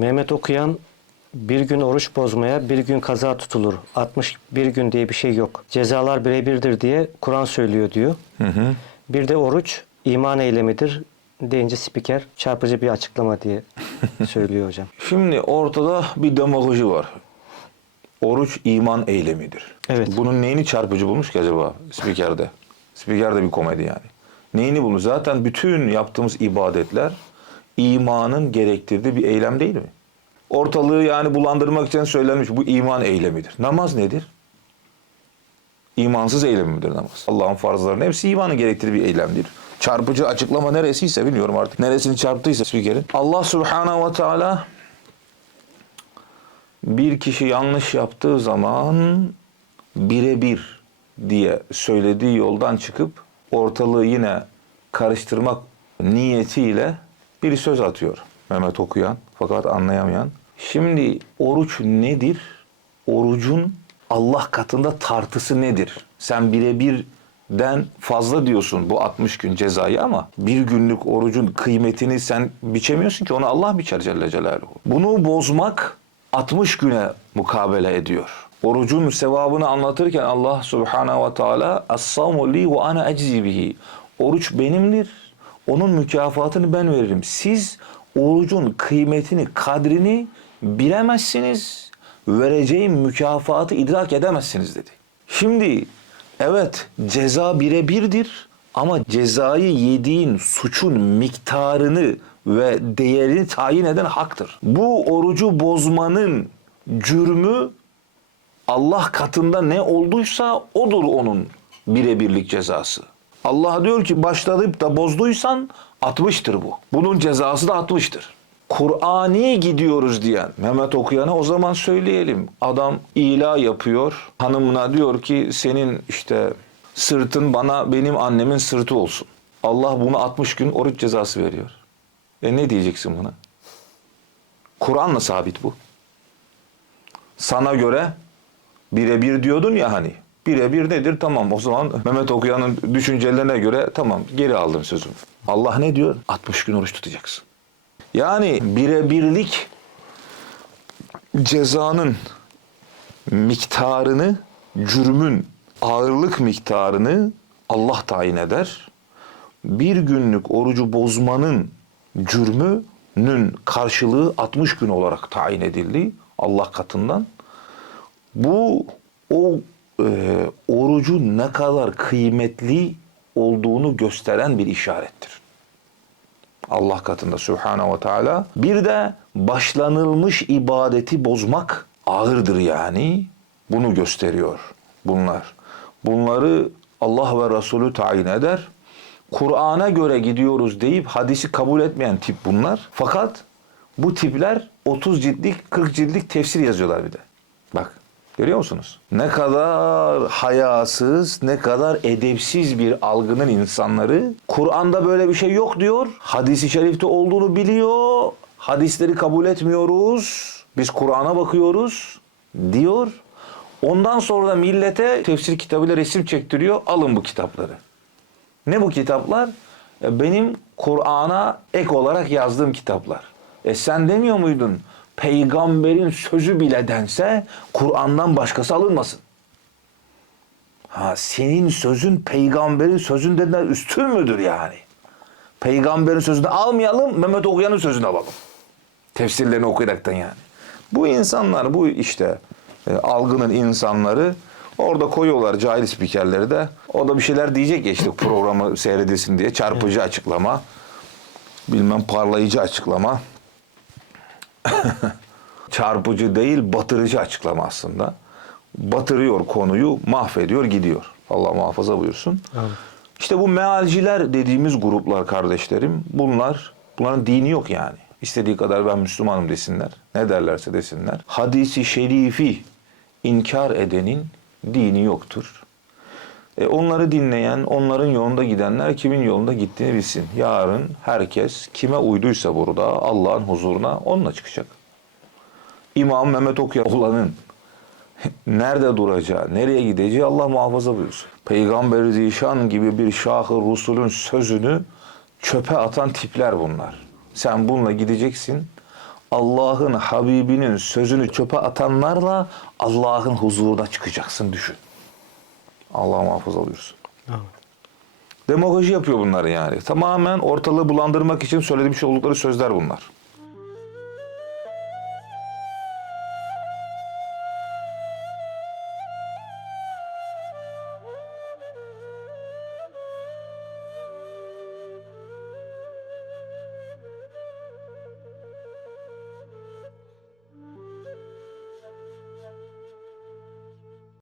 Mehmet Okuyan bir gün oruç bozmaya bir gün kaza tutulur. 61 gün diye bir şey yok. Cezalar birebirdir diye Kur'an söylüyor diyor. Bir de oruç iman eylemidir deyince spiker çarpıcı bir açıklama diye söylüyor hocam. Şimdi ortada bir demagoji var. Oruç iman eylemidir. Evet. Bunun neyini çarpıcı bulmuş ki acaba spikerde? Spiker de bir komedi yani. Neyini bulmuş? Zaten bütün yaptığımız ibadetler imanın gerektirdiği bir eylem değil mi? Ortalığı yani bulandırmak için söylenmiş bu iman eylemidir. Namaz nedir? İmansız eylem midir namaz? Allah'ın farzlarının hepsi imanın gerektirdiği bir eylemdir. Çarpıcı açıklama neresiyse bilmiyorum artık. Neresini çarptıysa spikerin. Allah Subhanahu ve Teala bir kişi yanlış yaptığı zaman birebir diye söylediği yoldan çıkıp ortalığı yine karıştırmak niyetiyle bir söz atıyor. Mehmet okuyan fakat anlayamayan. Şimdi oruç nedir? Orucun Allah katında tartısı nedir? Sen birebirden fazla diyorsun bu 60 gün cezayı ama bir günlük orucun kıymetini sen biçemiyorsun ki onu Allah biçer Celle Celaluhu. Bunu bozmak 60 güne mukabele ediyor. Orucun sevabını anlatırken Allah Subhanahu ve Teala "Es-savmu li ve ana eczi bihi." Oruç benimdir. Onun mükafatını ben veririm. Siz orucun kıymetini, kadrini bilemezsiniz. Vereceğim mükafatı idrak edemezsiniz dedi. Şimdi evet ceza birebirdir ama cezayı yediğin suçun miktarını ve değerini tayin eden haktır. Bu orucu bozmanın cürmü Allah katında ne olduysa odur onun birebirlik cezası. Allah diyor ki başlayıp da bozduysan 60'tır bu. Bunun cezası da 60'tır. Kur'ani gidiyoruz diyen Mehmet okuyana o zaman söyleyelim. Adam ila yapıyor. Hanımına diyor ki senin işte sırtın bana benim annemin sırtı olsun. Allah bunu 60 gün oruç cezası veriyor. E ne diyeceksin buna? Kur'an'la sabit bu. Sana göre birebir diyordun ya hani. Birebir nedir? Tamam o zaman Mehmet Okuyan'ın düşüncelerine göre tamam geri aldım sözümü. Allah ne diyor? 60 gün oruç tutacaksın. Yani birebirlik cezanın miktarını, cürmün ağırlık miktarını Allah tayin eder. Bir günlük orucu bozmanın cürmünün karşılığı 60 gün olarak tayin edildi Allah katından. Bu o e, orucun ne kadar kıymetli olduğunu gösteren bir işarettir. Allah katında Subhanahu ve Teala. Bir de başlanılmış ibadeti bozmak ağırdır yani. Bunu gösteriyor bunlar. Bunları Allah ve Resulü tayin eder. Kur'an'a göre gidiyoruz deyip hadisi kabul etmeyen tip bunlar. Fakat bu tipler 30 ciltlik 40 ciltlik tefsir yazıyorlar bir de. Bak görüyor musunuz? Ne kadar hayasız, ne kadar edepsiz bir algının insanları. Kur'an'da böyle bir şey yok diyor. Hadis-i şerifte olduğunu biliyor. Hadisleri kabul etmiyoruz. Biz Kur'an'a bakıyoruz diyor. Ondan sonra da millete tefsir kitabıyla resim çektiriyor. Alın bu kitapları. Ne bu kitaplar? E, Benim Kur'an'a ek olarak yazdığım kitaplar. E sen demiyor muydun? Peygamberin sözü bile dense Kur'an'dan başkası alınmasın. Ha senin sözün peygamberin sözünden üstün müdür yani? Peygamberin sözünü almayalım, Mehmet Okuyan'ın sözünü alalım. Tefsirlerini okuyaraktan yani. Bu insanlar, bu işte e, algının insanları orada koyuyorlar cahil spikerleri de. O da bir şeyler diyecek ya işte programı seyredilsin diye. Çarpıcı açıklama, bilmem parlayıcı açıklama. Çarpıcı değil, batırıcı açıklama aslında. Batırıyor konuyu, mahvediyor, gidiyor. Allah muhafaza buyursun. İşte bu mealciler dediğimiz gruplar kardeşlerim, bunlar, bunların dini yok yani. İstediği kadar ben Müslümanım desinler. Ne derlerse desinler. Hadisi şerifi inkar edenin dini yoktur. E onları dinleyen, onların yolunda gidenler kimin yolunda gittiğini bilsin. Yarın herkes kime uyduysa burada Allah'ın huzuruna onunla çıkacak. İmam Mehmet Okuyalı'nın nerede duracağı, nereye gideceği Allah muhafaza buyursun. Peygamber-i Zişan gibi bir şahı Rusul'ün sözünü çöpe atan tipler bunlar. Sen bununla gideceksin. Allah'ın Habibinin sözünü çöpe atanlarla Allah'ın huzuruna çıkacaksın düşün. Allah muhafaza buyursun. Evet. Demagoji yapıyor bunlar yani. Tamamen ortalığı bulandırmak için söylemiş oldukları sözler bunlar.